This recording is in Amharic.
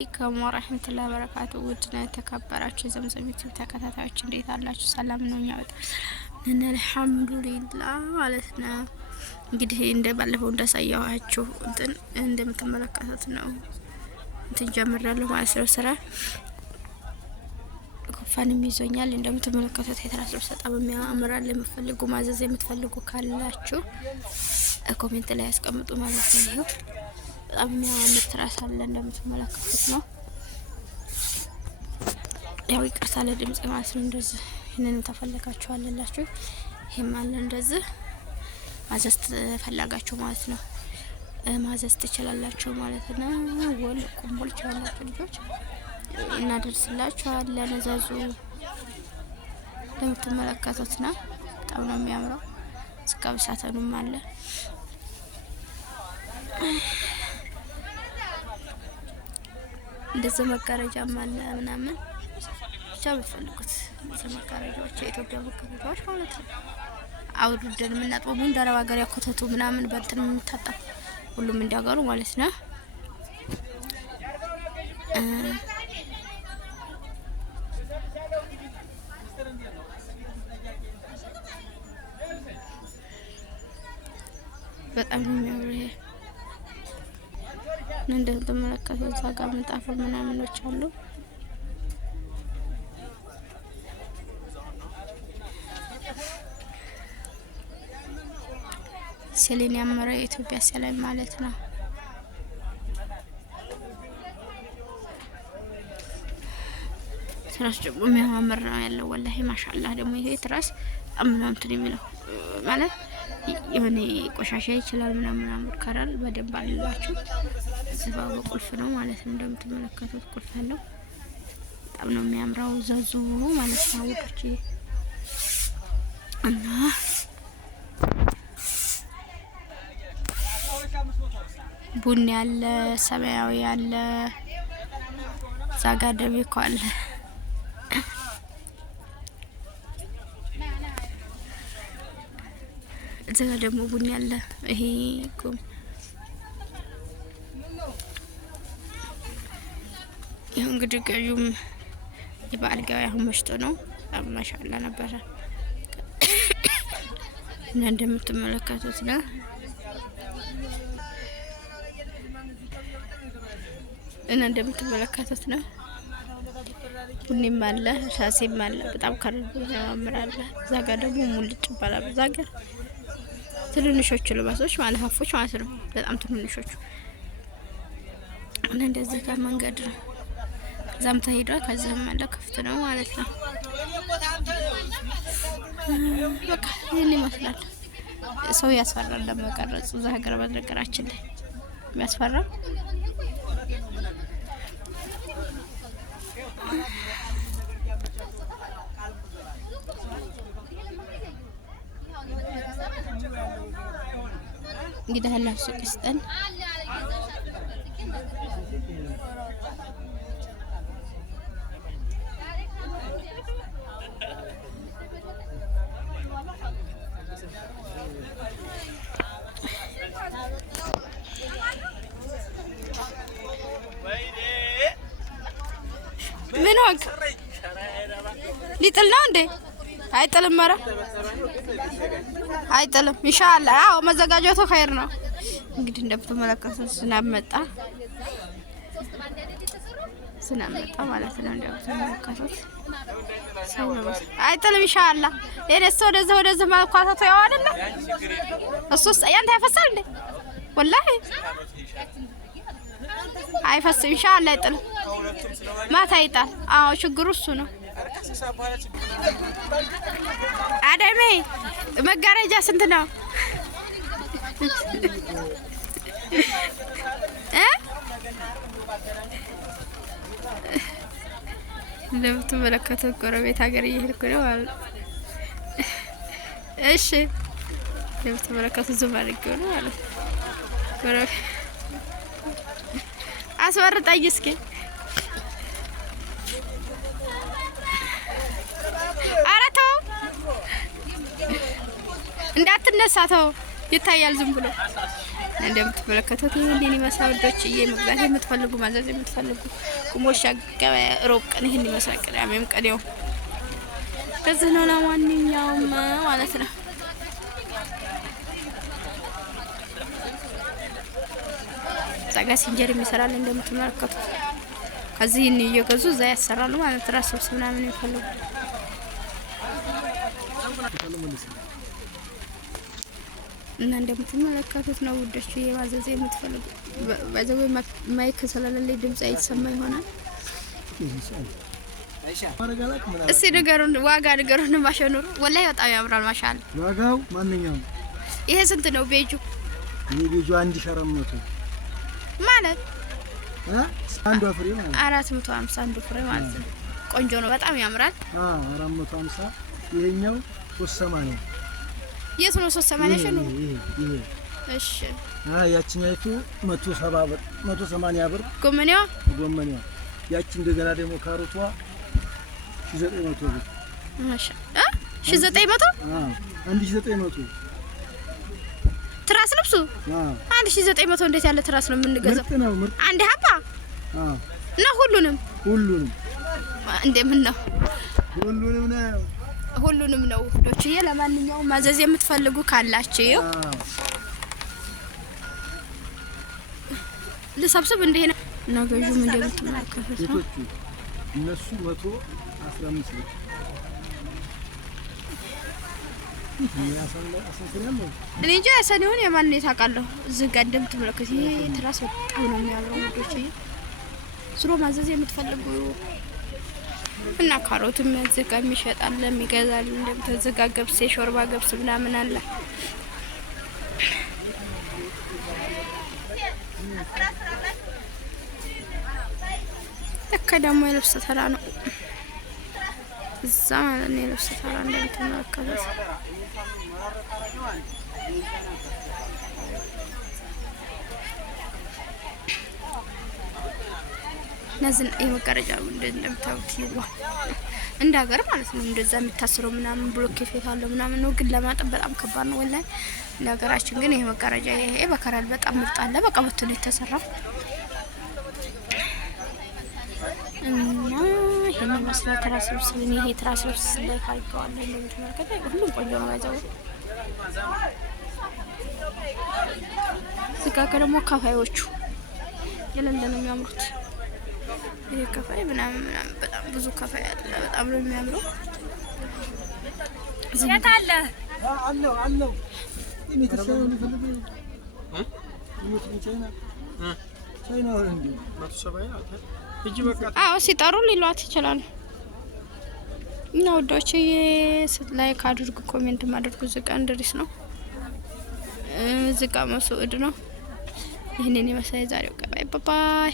አለይኩም ወራህመቱላሂ ወበረካቱ። ውድና የተከበራችሁ ዘምዘም ዩቲዩብ ተከታታዮች እንዴት አላችሁ? ሰላም ነው? እኛ በጣም ነን አልሐምዱሊላህ ማለት ነው። እንግዲህ ባለፈው እንዳሳያችሁ እንደምትመለከቱት ነው ጀምራለሁ ማለት ነው። ስራ ኮፋንም ይዞኛል እንደምትመለከቱት የትራስ ልብስ በጣም የሚያምራል። የምትፈልጉ ማዘዝ የምትፈልጉ ካላችሁ ኮሜንት ላይ ያስቀምጡ ማለት ነው። በጣም የሚያምር ትራስ አለ እንደምትመለከቱት ነው። ያው ይቅርታ ለድምጽ ማለት ነው። እንደዚህ ይሄንን ተፈለጋችሁ አለላችሁ ይሄም አለ እንደዚህ ማዘዝ ተፈለጋችሁ ማለት ነው። ማዘዝ ትችላላችሁ ማለት ነው። ወል ቁምቦል ይችላላችሁ ልጆች እናደርስላችኋለን። እዛዙ እንደምትመለከቱት ነው። በጣም ነው የሚያምረው። እስካብ ሳተኑም አለ እንደዚህ መጋረጃም አለ ምናምን ብቻ በፈልጉት እንደዚህ መጋረጃዎች የኢትዮጵያ መጋረጃዎች ማለት ነው። አውዱደን የምናጥበው ምን ደረብ ሀገር ያኮተቱ ምናምን በእንትን የምታጣው ሁሉም እንዲያገሩ ማለት ነው። በጣም የሚያምር ይሄ እንደምትመለከቱት እዛ ጋር ምንጣፍ ምናምኖች አሉ። ሰሌን ያመረ የኢትዮጵያ ሰሌን ማለት ነው። ትራስ ደግሞ የሚያምር ነው ያለው ወላሂ ማሻአላህ። ደግሞ ይሄ ትራስ አምናምትን የሚለው ማለት የሆነ ቆሻሻ ይችላል ምናምን ከራል በደንብ አለላችሁ። ስባው ቁልፍ ነው ማለት ነው። እንደምትመለከቱት ቁልፍ አለው። በጣም ነው የሚያምረው ዘዙ ማለት ነው ውዶች። እና ቡኒ ያለ ሰማያዊ ያለ ዛጋ ደብቆ አለ። እዛ ደግሞ ቡኒ ያለ ይሄ ቁም ይሁን እንግዲህ ገዩም የበዓል ገበያ አሁን መሽቶ ነው። ማሻአላ ነበረ እና እንደምትመለከቱት ነው። እና እንደምትመለከቱት ነው። ቡኒም አለ ሻሴም አለ። በጣም ከርብ ያምራል። እዛ ጋር ደግሞ ሙልጭ ይባላል። እዛ ጋር ትንንሾቹ ልባሶች ማለት ሀፎች ማለት ነው። በጣም ትንንሾቹ እና እንደዚህ ጋር መንገድ ነው። ከዛም ተሄዷል። ከዛም አለ ክፍት ነው ማለት ነው። በቃ ይሄን ይመስላል። ሰው ያስፈራል ለመቀረጽ እዛ ሀገር በነገራችን ላይ የሚያስፈራ እንግዲህ አላህ ሱቅ ይስጠን። ምን ወቅ ሊጥል ነው እንዴ? አይጥልም። ኧረ አይጥልም። ኢንሻአላህ አዎ መዘጋጀቱ ኸይር ነው። እንግዲህ እንደምትመለከቱት ዝናብ መጣ ማለት ነው። እንደምትመለከቱት ሰው ነው አይጥልም። ኢንሻአላህ የደስ ወደዚህ ማኳታቱ ያው አይደለ እሱስ ያንተ ያፈሳል እንዴ? ወላሂ አይፈስም። ኢንሻአላህ አይጥልም። ማታ ይጣል። አዎ ችግሩ እሱ ነው። አደሜ መጋረጃ ስንት ነው? እንደምትመለከቱት ጎረቤት ሀገር እየሄድኩ ነው ማለት ነው። እሺ እንደምትመለከቱት ዙም አድርጌው ነው ማለት ነው። ጎረቤት አስወርጣኝ እስኪ እንዳትነሳ ተው ይታያል ዝም ብሎ እንደምትመለከቱት ይሄን ይመስላል ወዶች። መግዛት የምትፈልጉ ማዘዝ የምትፈልጉ ኩሞሻ ገበያ ሮብ ቀን ይሄን ይመስላል። ቅዳሜም ቀኔው ከዚህ ነው። ለማንኛውም ማለት ነው ዛጋ ሲንጀር የሚሰራል እንደምትመለከቱት። ከዚህ እየገዙ እዛ ያሰራሉ ማለት ነው። ራስ ልብስ ምናምን የሚፈልጉ እና እንደምትመለከቱት ነው ውዶች። የማዘዝ የምትፈልጉ ባዘው ማይክ ስለሌለ ድምጽ አይሰማ ይሆናል። እስቲ ንገሩን፣ ዋጋ ንገሩን። ማሸኑሩ ወላሂ በጣም ያምራል። ማሻአላ ዋጋው ማንኛውም ይሄ ስንት ነው? ቤጁ ይሄ ቤጁ 1400 ማለት አንዱ ፍሬ ማለት 450 አንዱ ፍሬ ማለት ነው። ቆንጆ ነው፣ በጣም ያምራል። 450 ይሄኛው 380 የት ነው 380 ነው? ይሄ እሺ። ያቺኛይቱ 170 ብር 180 ብር ጎመኔዋ ያቺ እንደገና ደግሞ ካሮቷ 1900 ብር ማሻ 1900 1900 ትራስ ልብሱ 1900 እንዴት ያለ ትራስ ነው የምንገዛው? አንድ ሀባ እና ሁሉንም እንደምን ነው ሁሉንም ነው ውዶችዬ። ለማንኛውም ማዘዝ የምትፈልጉ ካላችሁ ልሰብስብ እንደ ሄና ነገጁም እንደምትመለከቱት ነው። እነሱ 115 ብር እኔ እንጃ ያሰነውን የማን ታውቃለሁ። እዚህ ጋር እንደምትመለከቱት ይሄ ትራስ በጣም ነው የሚያምረው ውዶችዬ። ስሮ ማዘዝ የምትፈልጉ እና ካሮትም እዚህ ጋር የሚሸጣል የሚገዛል። እንደምትዘጋ ገብስ የሾርባ ገብስ ምናምን አለ። ለካ ደግሞ የልብስ ተራ ነው እዛ ማለት ነው። የልብስ ተራ እንደምትመለከቱት ነዝን የመጋረጃ እንደምታዩት ይዋ እንደ ሀገር ማለት ነው። እንደዛ የሚታስረው ምናምን ብሎኬት አለው ምናምን ነው፣ ግን ለማጠብ በጣም ከባድ ነው ወላሂ። ለሀገራችን ግን ይሄ መጋረጃ ይሄ በከራል በጣም ምርጥ አለ። በቃ በትነ የተሰራው እና ይሄን መስራት ትራስ ልብስ ምን ይሄ ትራስ ልብስ ላይ ካይቀዋል እንደምትመለከቱ ሁሉም ቆንጆ ነው። ያዘው ዝጋጋ ደግሞ ካፋዮቹ የለለ ነው የሚያምሩት። ይሄ ካፋይ ምናምን በጣም ብዙ ካፋይ አለ። በጣም ነው የሚያምረው። ዝም ታለ አለው የሚተሰው ነው ፈልገው ቻይና ወንድ 170 አለ እጂ በቃ ሲጠሩ ሊሏት ይችላል። እና ወዶቼ ላይክ አድርጉ፣ ኮሜንት ማድርጉ። ዝቃ እንድሪስ ነው ዝቃ መስኡድ ነው። ይሄንን የመሳይ ዛሬው ገባይ ባይ